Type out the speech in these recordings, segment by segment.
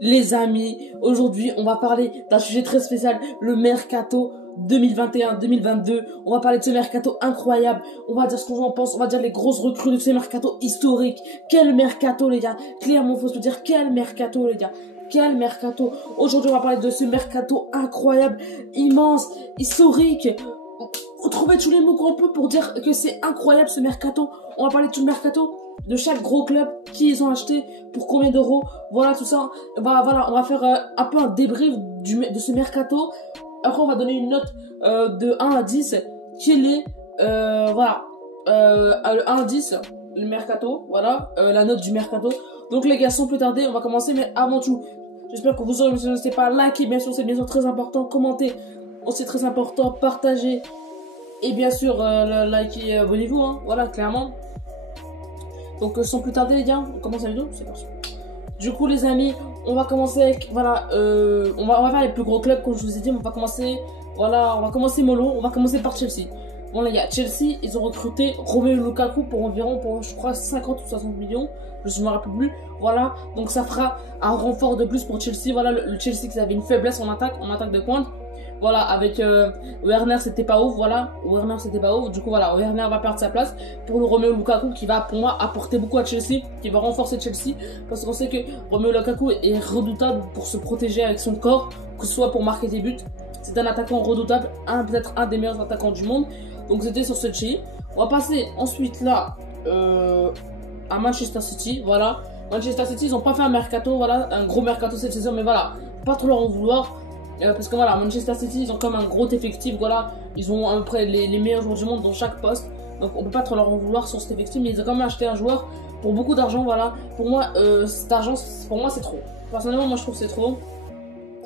Les amis, aujourd'hui, on va parler d'un sujet très spécial, le mercato 2021-2022. On va parler de ce mercato incroyable. On va dire ce qu'on en pense. On va dire les grosses recrues de ce mercato historique. Quel mercato, les gars. Clairement, faut se dire, quel mercato, les gars. Quel mercato. Aujourd'hui, on va parler de ce mercato incroyable, immense, historique. Faut trouver tous les mots qu'on peut pour dire que c'est incroyable ce mercato. On va parler de tout le mercato, de chaque gros club, qui ils ont acheté, pour combien d'euros, voilà tout ça. Voilà, on va faire un peu un débrief de ce mercato. Après, on va donner une note de 1 à 10. Quel est, voilà, le 1 à 10, le mercato, voilà, la note du mercato. Donc les gars, sans plus tarder, on va commencer, mais avant tout, j'espère que vous aurez, n'hésitez pas à liker, bien sûr, c'est bien sûr très important, commenter, aussi très important, partager. Et bien sûr, likez, abonnez-vous, hein, voilà, clairement. Donc, sans plus tarder, les gars, on commence la vidéo, c'est parti. Du coup, les amis, on va commencer avec, voilà, on va faire les plus gros clubs, comme je vous ai dit, on va commencer, voilà, on va commencer mollo, on va commencer par Chelsea. Bon, les gars, Chelsea, ils ont recruté Romelu Lukaku pour environ, je crois, 50 ou 60 millions, je ne me rappelle plus, voilà, donc ça fera un renfort de plus pour Chelsea, voilà, le Chelsea qui avait une faiblesse en attaque de pointe. Voilà, avec Werner, c'était pas ouf, voilà. Werner, c'était pas ouf. Du coup, voilà, Werner va perdre sa place pour le Romelu Lukaku qui va, pour moi, apporter beaucoup à Chelsea, qui va renforcer Chelsea. Parce qu'on sait que Romelu Lukaku est redoutable pour se protéger avec son corps, que ce soit pour marquer des buts. C'est un attaquant redoutable, peut-être un des meilleurs attaquants du monde. Donc, c'était sur ce Chelsea. On va passer ensuite là à Manchester City, voilà. Manchester City, ils ont pas fait un mercato, voilà, un gros mercato cette saison, mais voilà, pas trop leur en vouloir. Parce que voilà, Manchester City, ils ont comme un gros effectif, voilà, ils ont à peu près les meilleurs joueurs du monde dans chaque poste, donc on peut pas trop leur en vouloir sur cet effectif, mais ils ont quand même acheté un joueur pour beaucoup d'argent, voilà. Pour moi, cet argent, pour moi, c'est trop. Personnellement, moi, je trouve que c'est trop.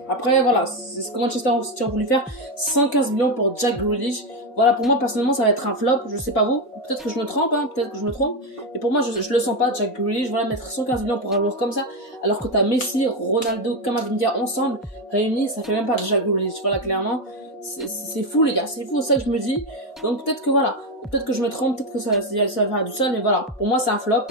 Après, voilà, c'est ce que Manchester City a voulu faire, 115 millions pour Jack Grealish. Voilà, pour moi, personnellement, ça va être un flop, je sais pas vous, peut-être que je me trompe, hein, peut-être que je me trompe, mais pour moi, je le sens pas, Jack Grealish, voilà, mettre 115 millions pour un joueur comme ça, alors que t'as Messi, Ronaldo, Camavinga ensemble, réunis, ça fait même pas Jack Grealish, voilà, clairement, c'est fou, les gars, c'est fou, c'est ça que je me dis, donc peut-être que voilà, peut-être que je me trompe, peut-être que ça va faire du sol, mais voilà, pour moi, c'est un flop.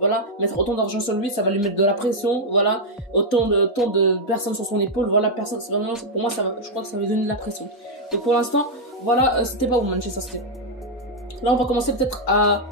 Voilà, mettre autant d'argent sur lui, ça va lui mettre de la pression, voilà, autant de personnes sur son épaule, voilà, personne, c'est vraiment, pour moi, je crois que ça va lui donner de la pression. Donc pour l'instant, voilà, c'était pas où Manchester City. Là, on va commencer peut-être à,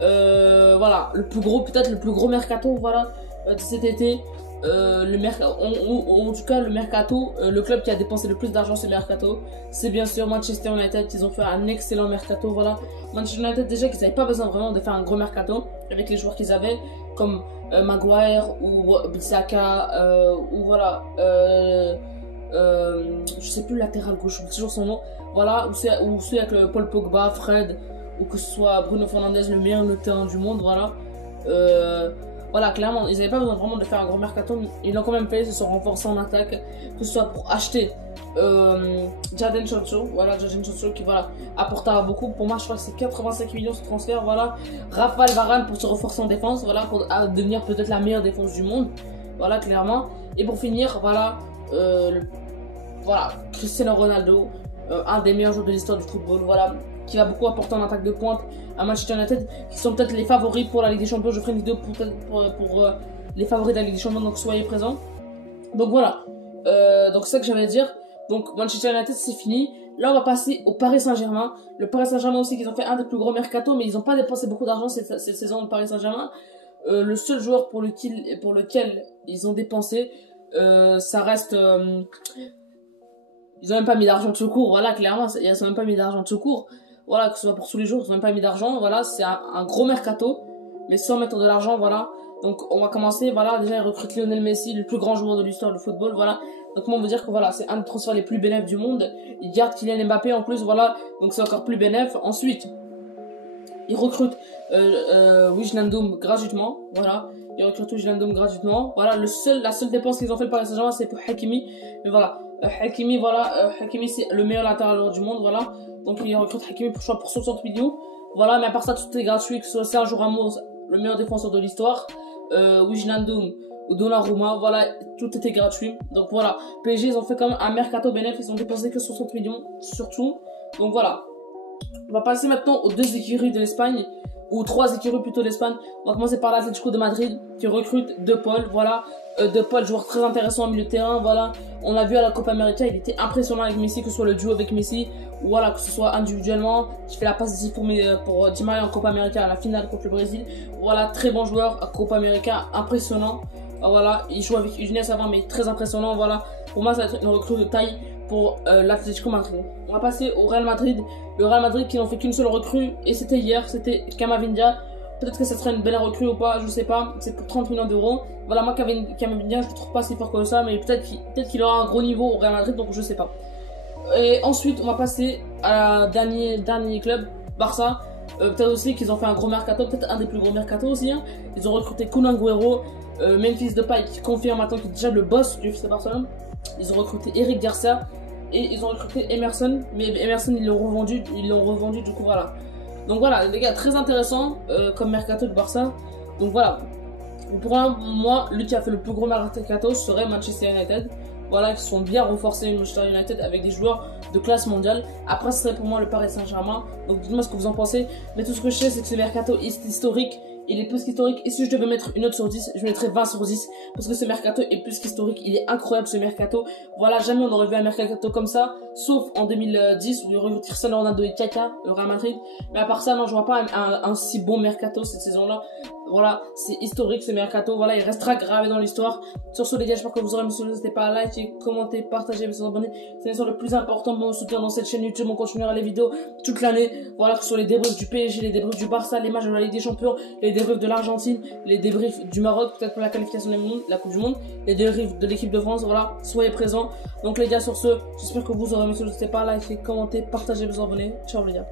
voilà, peut-être le plus gros mercato, voilà, de cet été. Le mercato, en tout cas, le mercato, le club qui a dépensé le plus d'argent sur le mercato, c'est bien sûr Manchester United. Ils ont fait un excellent mercato, voilà. Manchester United, déjà qu'ils n'avaient pas besoin vraiment de faire un gros mercato avec les joueurs qu'ils avaient, comme Maguire ou Bissaka, ou voilà, je sais plus, latéral gauche, toujours son nom, voilà, ou c'est avec le Paul Pogba, Fred, ou que ce soit Bruno Fernandes, le meilleur milieu du monde, voilà. Voilà, clairement, ils n'avaient pas besoin vraiment de faire un gros mercato, mais ils l'ont quand même fait, ils se sont renforcés en attaque, que ce soit pour acheter Jadon Sancho, voilà, Jadon Sancho qui, voilà, apportera beaucoup. Pour moi, je crois que c'est 85 millions ce transfert, voilà. Raphaël Varane pour se renforcer en défense, voilà, pour devenir peut-être la meilleure défense du monde, voilà, clairement. Et pour finir, voilà, voilà, Cristiano Ronaldo, un des meilleurs joueurs de l'histoire du football, voilà, qui va beaucoup apporter en attaque de pointe à Manchester United, qui sont peut-être les favoris pour la Ligue des Champions. Je ferai une vidéo pour les favoris de la Ligue des Champions, donc soyez présents. Donc voilà, donc c'est ça que j'allais dire. Donc Manchester United, c'est fini. Là, on va passer au Paris Saint-Germain. Le Paris Saint-Germain aussi, qu'ils ont fait un des plus gros mercato, mais ils n'ont pas dépensé beaucoup d'argent cette saison, le Paris Saint-Germain. Le seul joueur pour lequel ils ont dépensé, ça reste... ils ont même pas mis d'argent tout court, voilà, clairement, ils ont même pas mis d'argent tout court. Voilà, que ce soit pour tous les jours, ils ont même pas mis d'argent, voilà, c'est un gros mercato, mais sans mettre de l'argent, voilà. Donc, on va commencer, voilà, déjà, ils recrutent Lionel Messi, le plus grand joueur de l'histoire du football, voilà. Donc, moi, on veut dire que, voilà, c'est un des transferts les plus bénéfiques du monde. Ils gardent Kylian Mbappé en plus, voilà, donc c'est encore plus bénéfique. Ensuite, ils recrutent Wijnaldum gratuitement, voilà. Ils recrutent Wijnaldum gratuitement, voilà. La seule dépense qu'ils ont fait le Paris Saint-Germain, c'est pour Hakimi, mais voilà. Hakimi, voilà, Hakimi c'est le meilleur latéral du monde, voilà. Donc il recrute Hakimi pour 60 millions. Voilà, mais à part ça, tout est gratuit, que ce soit Sergio Ramos, le meilleur défenseur de l'histoire, Wijnaldum ou Donnarumma, voilà, tout était gratuit. Donc voilà, PSG, ils ont fait quand même un mercato bénéfice, ils ont dépensé que 60 millions, surtout. Donc voilà. On va passer maintenant aux deux écuries de l'Espagne. ou 3 écuries plutôt d'Espagne. On va commencer par l'Atlético de Madrid qui recrute De Paul, voilà. De Paul, joueur très intéressant au milieu de terrain, voilà. On l'a vu à la Copa América, il était impressionnant avec Messi, que ce soit le duo avec Messi, ou voilà, que ce soit individuellement. Il fait la passe décisive pour Di Maria en Copa América à la finale contre le Brésil. Voilà, très bon joueur à Copa América, impressionnant. Voilà, il joue avec Udinese avant, mais très impressionnant, voilà. Pour moi, ça va être une recrue de taille pour l'Atlético Madrid. On va passer au Real Madrid. Le Real Madrid qui n'en fait qu'une seule recrue, et c'était hier, c'était Camavinga. Peut-être que ce serait une belle recrue ou pas, je sais pas. C'est pour 30 millions d'euros. Voilà, moi, Camavinga, je le trouve pas si fort que ça, mais peut-être qu'il aura un gros niveau au Real Madrid, donc je sais pas. Et ensuite, on va passer à dernier club, Barça. Peut-être aussi qu'ils ont fait un gros mercato, peut-être un des plus gros mercato aussi. Hein. Ils ont recruté Kun Agüero, Memphis Depay qui confirme maintenant qu'il est déjà le boss du FC Barcelone. Ils ont recruté Eric Garcia et ils ont recruté Emerson, mais Emerson ils l'ont revendu du coup voilà. Donc voilà les gars, très intéressant comme mercato de Barça. Donc voilà, pour moi, lui qui a fait le plus gros mercato serait Manchester United. Voilà, qui sont bien renforcés Manchester United avec des joueurs de classe mondiale. Après, ce serait pour moi le Paris Saint-Germain. Donc dites-moi ce que vous en pensez. Mais tout ce que je sais, c'est que ce mercato est historique. Il est plus qu'historique. Et si je devais mettre une note sur 10, je mettrais 20 sur 10. Parce que ce mercato est plus qu'historique. Il est incroyable ce mercato. Voilà, jamais on aurait vu un mercato comme ça. Sauf en 2010 où il y aurait eu Cristiano Ronaldo et Kaka, le Real Madrid. Mais à part ça, non, je vois pas un si bon mercato cette saison-là. Voilà, c'est historique ce mercato. Voilà, il restera gravé dans l'histoire. Sur ce les gars, j'espère que vous aurez aimé. N'hésitez pas à liker, commenter, partager, vous abonner. C'est le plus important pour me soutenir dans cette chaîne YouTube. On continuera les vidéos toute l'année. Voilà, que ce soit les débriefs du PSG, les débriefs du Barça, les matchs de la Ligue des Champions, les débriefs de l'Argentine, les débriefs du Maroc, peut-être pour la qualification de la Coupe du Monde, les débriefs de l'équipe de France. Voilà, soyez présents. Donc les gars, sur ce, j'espère que vous aurez aimé. N'hésitez pas à liker, commenter, partager, vous abonner. Ciao les gars.